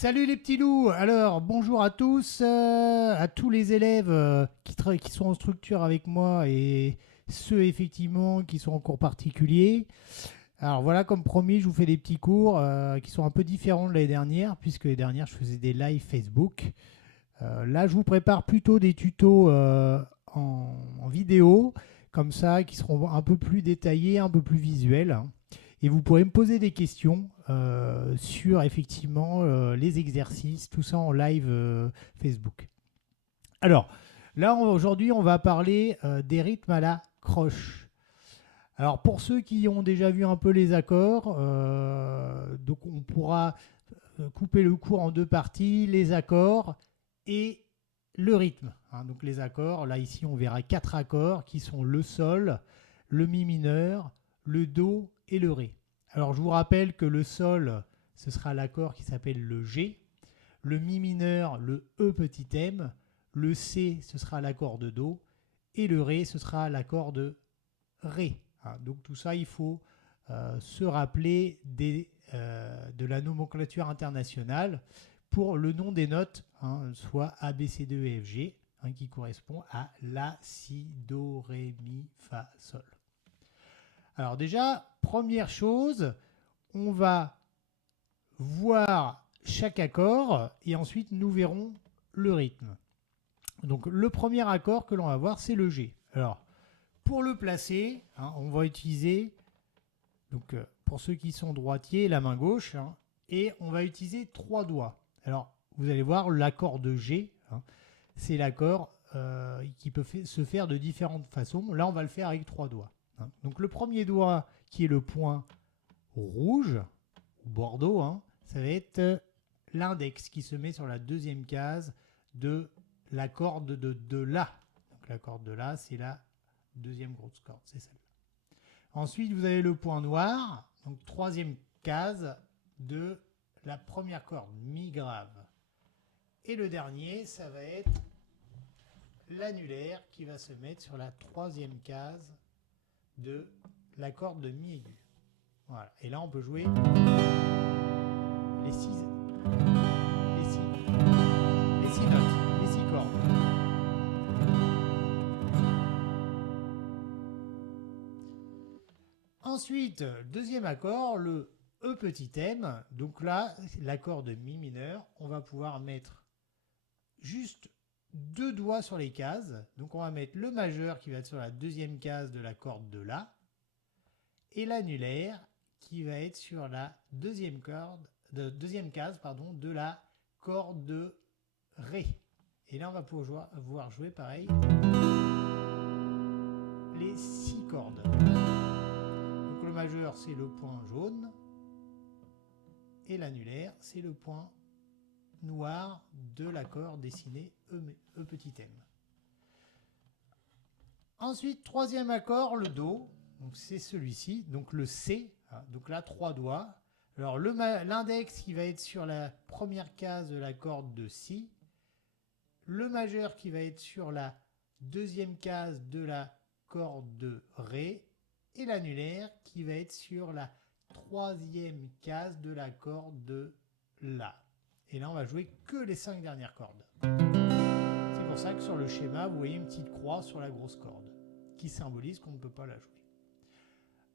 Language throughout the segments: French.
Salut les petits loups. Alors bonjour à tous, à tous les élèves qui sont en structure avec moi et ceux effectivement qui sont en cours particulier. Alors voilà, comme promis, je vous fais des petits cours qui sont un peu différents de l'année dernière, puisque l'année dernière je faisais des lives Facebook. Là je vous prépare plutôt des tutos en vidéo, comme ça, qui seront un peu plus détaillés, un peu plus visuels. Et vous pourrez me poser des questions sur effectivement les exercices, tout ça en live Facebook. Alors, là aujourd'hui, on va parler des rythmes à la croche. Alors, pour ceux qui ont déjà vu un peu les accords, donc on pourra couper le cours en deux parties, les accords et le rythme. Hein. Donc les accords, là ici on verra quatre accords qui sont le sol, le mi mineur, le do et le ré. Alors je vous rappelle que le sol, ce sera l'accord qui s'appelle le G, le mi mineur, le E petit m, le C, ce sera l'accord de do, et le ré, ce sera l'accord de ré. Hein. Donc tout ça, il faut se rappeler de la nomenclature internationale pour le nom des notes, hein, soit A, B, C, D, E, F, G, hein, qui correspond à La, Si, Do, Ré, Mi, Fa, Sol. Alors déjà, première chose, on va voir chaque accord et ensuite nous verrons le rythme. Donc le premier accord que l'on va voir, c'est le G. Alors, pour le placer, hein, on va utiliser, donc, pour ceux qui sont droitiers, la main gauche, hein, et on va utiliser trois doigts. Alors, vous allez voir, l'accord de G, hein, c'est l'accord qui peut se faire de différentes façons. Là, on va le faire avec trois doigts. Hein. Donc, le premier doigt, qui est le point rouge, ou bordeaux, hein, ça va être l'index qui se met sur la deuxième case de la corde de La. Donc, la corde de La, c'est la deuxième grosse corde, c'est celle-là. Ensuite, vous avez le point noir, donc troisième case de la première corde, mi grave. Et le dernier, ça va être l'annulaire qui va se mettre sur la troisième case de la corde de mi aigu. Voilà. Et là, on peut jouer les six notes, les six cordes. Ensuite, deuxième accord, le E petit m. Donc là, l'accord de mi mineur, on va pouvoir mettre juste deux doigts sur les cases. Donc on va mettre le majeur qui va être sur la deuxième case de la corde de La et l'annulaire qui va être sur la deuxième case de la corde de Ré. Et là, on va pouvoir jouer pareil les six cordes. Donc le majeur, c'est le point jaune et l'annulaire, c'est le point noir de l'accord dessiné E petit m. Ensuite, troisième accord, le Do. Donc c'est celui-ci, donc le C. Hein, donc là, trois doigts. Alors l'index qui va être sur la première case de la corde de Si. Le majeur qui va être sur la deuxième case de la corde de Ré. Et l'annulaire qui va être sur la troisième case de la corde de La. Et là, on va jouer que les cinq dernières cordes. C'est pour ça que sur le schéma, vous voyez une petite croix sur la grosse corde qui symbolise qu'on ne peut pas la jouer.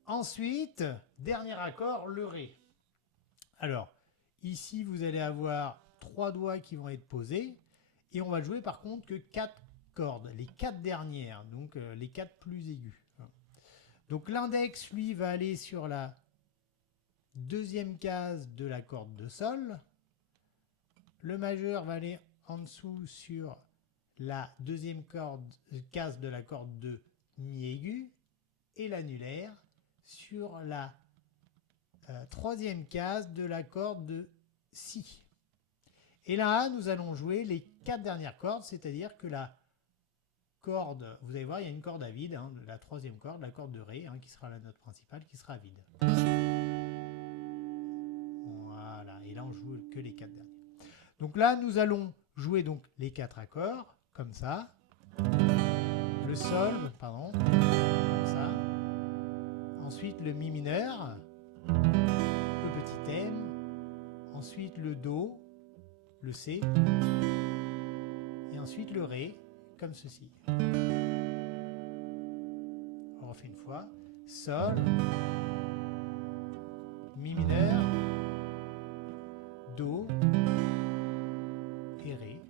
Ensuite, dernier accord, le Ré. Alors, ici, vous allez avoir trois doigts qui vont être posés et on va jouer par contre que quatre cordes, les quatre dernières, donc les quatre plus aigus. Donc l'index, lui, va aller sur la deuxième case de la corde de Sol. Le majeur va aller en dessous sur la deuxième case de la corde de Mi aigu et l'annulaire sur la troisième case de la corde de Si. Et là, nous allons jouer les quatre dernières cordes, c'est-à-dire que la corde, vous allez voir, il y a une corde à vide, hein, la troisième corde, la corde de Ré, hein, qui sera la note principale, qui sera vide. Voilà, et là on joue que les quatre derniers. Donc là, nous allons jouer donc les quatre accords, comme ça. Le Sol, pardon, comme ça. Ensuite le Mi mineur, le petit M. Ensuite le Do, le C, et ensuite le Ré, comme ceci. On refait une fois. Sol, Mi mineur, Do et Ré.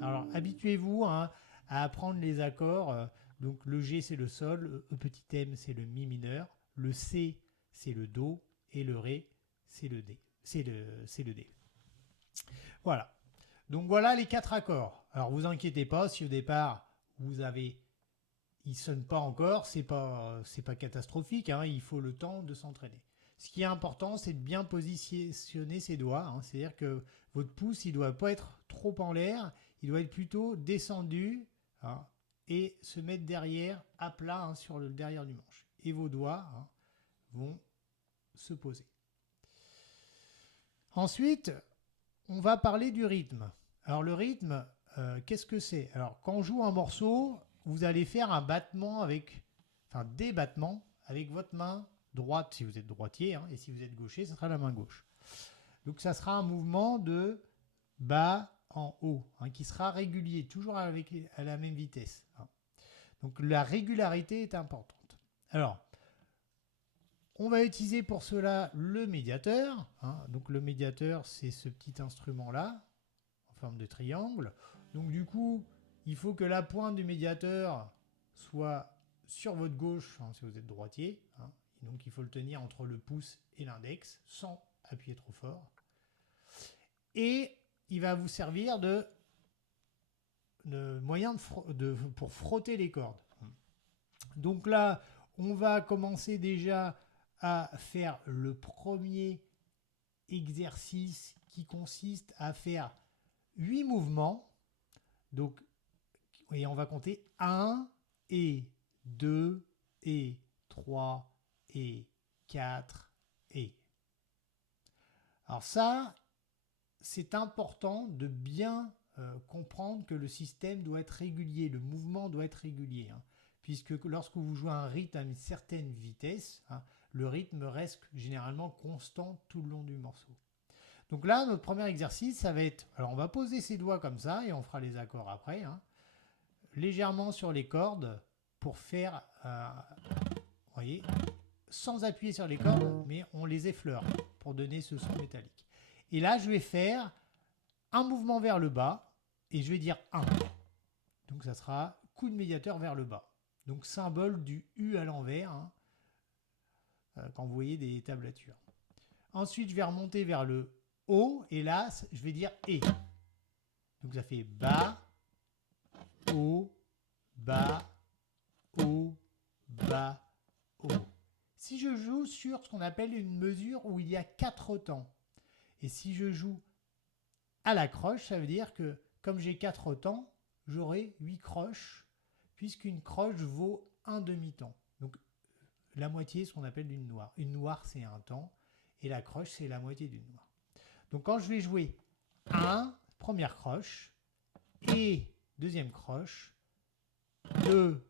Alors habituez-vous à apprendre les accords. Donc le G c'est le Sol, le E petit M c'est le Mi mineur, le C c'est le Do et le Ré c'est le D. C'est le D. Voilà. Donc voilà les 4 accords. Alors vous inquiétez pas si au départ vous avez il sonne pas encore, c'est pas catastrophique, hein, il faut le temps de s'entraîner. Ce qui est important, c'est de bien positionner ses doigts, hein, c'est-à-dire que votre pouce, il doit pas être trop en l'air, il doit être plutôt descendu, hein, et se mettre derrière, à plat, hein, sur le derrière du manche. Et vos doigts, hein, vont se poser. Ensuite, on va parler du rythme. Alors le rythme, qu'est-ce que c'est? Alors quand on joue un morceau, vous allez faire un battement des battements avec votre main droite si vous êtes droitier, hein, et si vous êtes gaucher, ce sera la main gauche. Donc ça sera un mouvement de bas en haut, hein, qui sera régulier, toujours à la même vitesse, hein. Donc la régularité est importante. Alors, on va utiliser pour cela le médiateur, hein. Donc le médiateur, c'est ce petit instrument-là, en forme de triangle. Donc du coup, il faut que la pointe du médiateur soit sur votre gauche, hein, si vous êtes droitier, hein. Donc il faut le tenir entre le pouce et l'index, sans appuyer trop fort. Et il va vous servir de moyen pour frotter les cordes. Donc là, on va commencer déjà à faire le premier exercice qui consiste à faire 8 mouvements. Donc, et on va compter 1 et 2 et 3 et 4 et. Alors ça, c'est important de bien comprendre que le système doit être régulier, le mouvement doit être régulier, hein, puisque lorsque vous jouez un rythme à une certaine vitesse, hein, le rythme reste généralement constant tout le long du morceau. Donc là, notre premier exercice, ça va être... Alors on va poser ses doigts comme ça, et on fera les accords après, hein, légèrement sur les cordes, pour faire... vous voyez, sans appuyer sur les cordes, mais on les effleure, pour donner ce son métallique. Et là, je vais faire un mouvement vers le bas, et je vais dire 1. Donc ça sera coup de médiateur vers le bas. Donc symbole du U à l'envers, hein, quand vous voyez des tablatures. Ensuite, je vais remonter vers le haut, et là, je vais dire et. Donc ça fait bas, haut, bas, haut, bas, haut. Si je joue sur ce qu'on appelle une mesure où il y a 4 temps, et si je joue à la croche, ça veut dire que comme j'ai 4 temps, j'aurai 8 croches, puisqu'une croche vaut un demi-temps. Donc la moitié, ce qu'on appelle une noire. Une noire, c'est un temps, et la croche, c'est la moitié d'une noire. Donc quand je vais jouer 1, première croche, et deuxième croche, 2,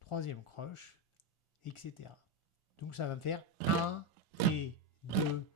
troisième croche, etc. Donc ça va me faire 1 et 2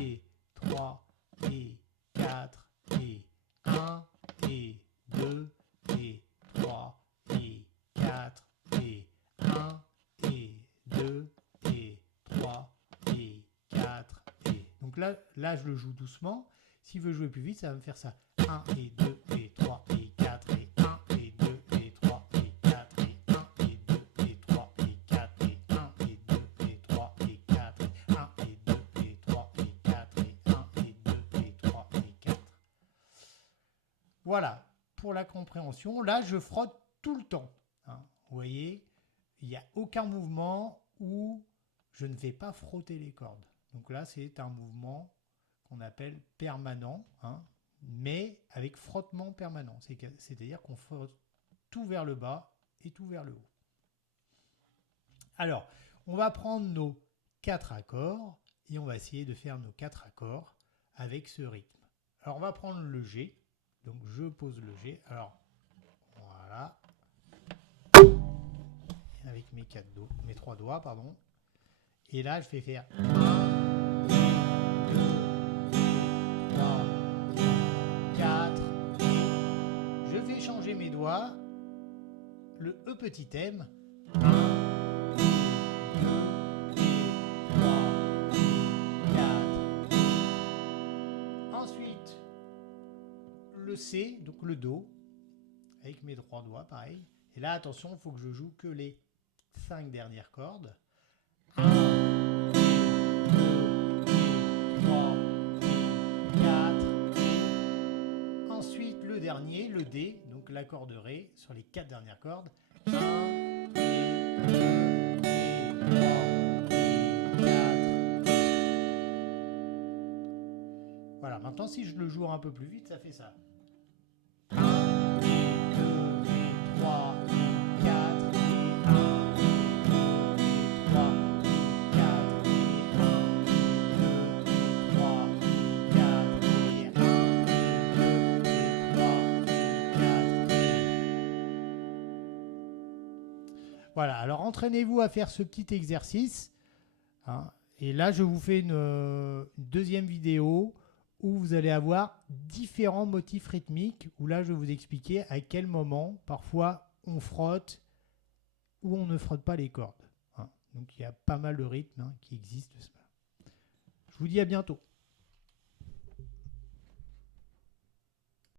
et 3 et 4 et 1 et 2 et 3 et 4 et 1 et 2 et 3 et 4 et... Donc là, je le joue doucement. S'il veut jouer plus vite, ça va me faire ça. 1 et 2 et 3 et 4 et 1 et 2 et 3 et 4 et 1 et 2 et 3 et 4 et 1 et 2 et 3 et 4 et 1 et 2 et 3 et 4 et 1 et 2 et 3 et 4. Voilà, pour la compréhension. Là, je frotte tout le temps, hein. Vous voyez, il n'y a aucun mouvement où je ne vais pas frotter les cordes. Donc là, c'est un mouvement qu'on appelle permanent, hein, mais avec frottement permanent. C'est-à-dire qu'on frotte tout vers le bas et tout vers le haut. Alors, on va prendre nos 4 accords et on va essayer de faire nos 4 accords avec ce rythme. Alors, on va prendre le G. Donc, je pose le G. Alors, voilà. Avec mes 3 doigts, pardon. Et là, je vais faire 1, 2, 3, j'ai mes doigts, le E petit M. 1, 2, 3, 4. Ensuite, le C, donc le Do, avec mes 3 doigts, pareil. Et là, attention, il faut que je joue que les 5 dernières cordes. 1, 2, 3, 4. Ensuite, le dernier, le D, donc l'accord de Ré sur les 4 dernières cordes. 1, 2, 3, 4. Voilà, maintenant si je le joue un peu plus vite, ça fait ça. 1, 2, 3, 4, 1, 2, 3, 4, 1, 2, 3, 4. Voilà, alors entraînez-vous à faire ce petit exercice. Hein, et là, je vous fais une deuxième vidéo où vous allez avoir différents motifs rythmiques, où là, je vais vous expliquer à quel moment, parfois, on frotte ou on ne frotte pas les cordes. Hein. Donc, il y a pas mal de rythmes qui existent. Je vous dis à bientôt.